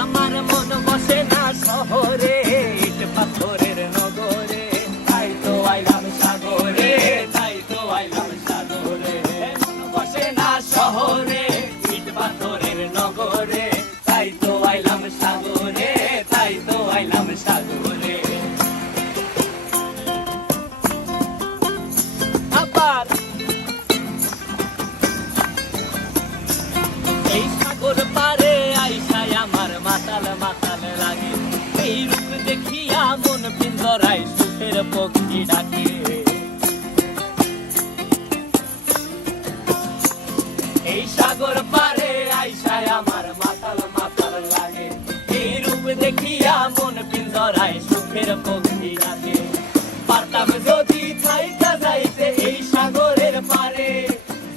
আমার মন বসে না শহরে, ইট পাথরের নগরে, তাই তো আইলাম সাগরে, তাই তো আইলাম সাগরে। মন বসে না শহরে, ইট পাথরের নগরে, তাই তো আইলাম সাগরে, তাই তো আইলাম সাগরে। আবার এই সাগর পারে আইসায় আমার মাতাল মাতাল লাগে, এই রূপ দেখিয়া মন পিঞ্জরায় সুখের পক্ষী ডাকে। এই সাগর পারে আইসায় আমার মাতাল মাতাল লাগে, এই রূপ দেখিয়া মন পিঞ্জরায় সুখের পক্ষী ডাকে। পারতাম যদি থাইকা যাইতে এই সাগরের পারে,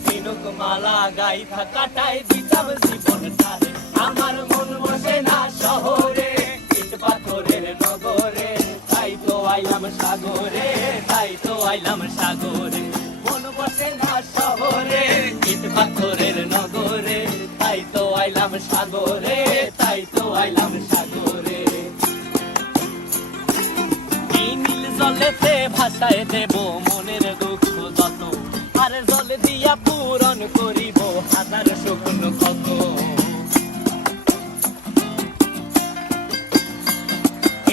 ঝিনুক মালা গাইথা কাটাই দিতাম জীবনটারে। আমার মন বসে না শহরে, ইট পাথরের নগরে, তাই তো আইলাম সাগরে, তাই তো আইলাম সাগরে। মন বসে না শহরে, ইট পাথরের নগরে, তাই তো আইলাম সাগরে, তাই তো আইলাম সাগরে। এই নীল জলেতে ভাসায় দেব মনের দুঃখ যত, আর জল দিয়া পূরণ করিব হাজার শুকনো ক্ষত।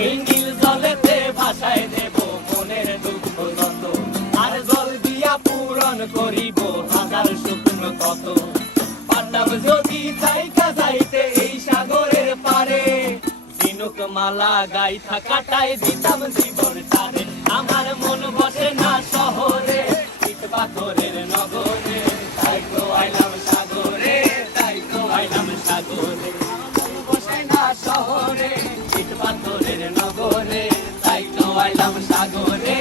এই নীল জলেতে ভাসায় দেব মনের দুঃখ যত, আর জল দিয়া পূরণ করিব হাজার শুকনো ক্ষত। পারতাম যদি থাইকা যাইতে এই সাগরের পারে, ঝিনুক মালা গাইথা কাটাই দিতাম জীবনটারে। আমার মন বসে না শহরে, ইট পাথরের নগরে, তাই তো আইলাম সাগরে, তাই তো আইলাম সাগরে। মন বসে না শহরে, ইট পাথরের নগরে, তাই তো আইলাম সাগরে,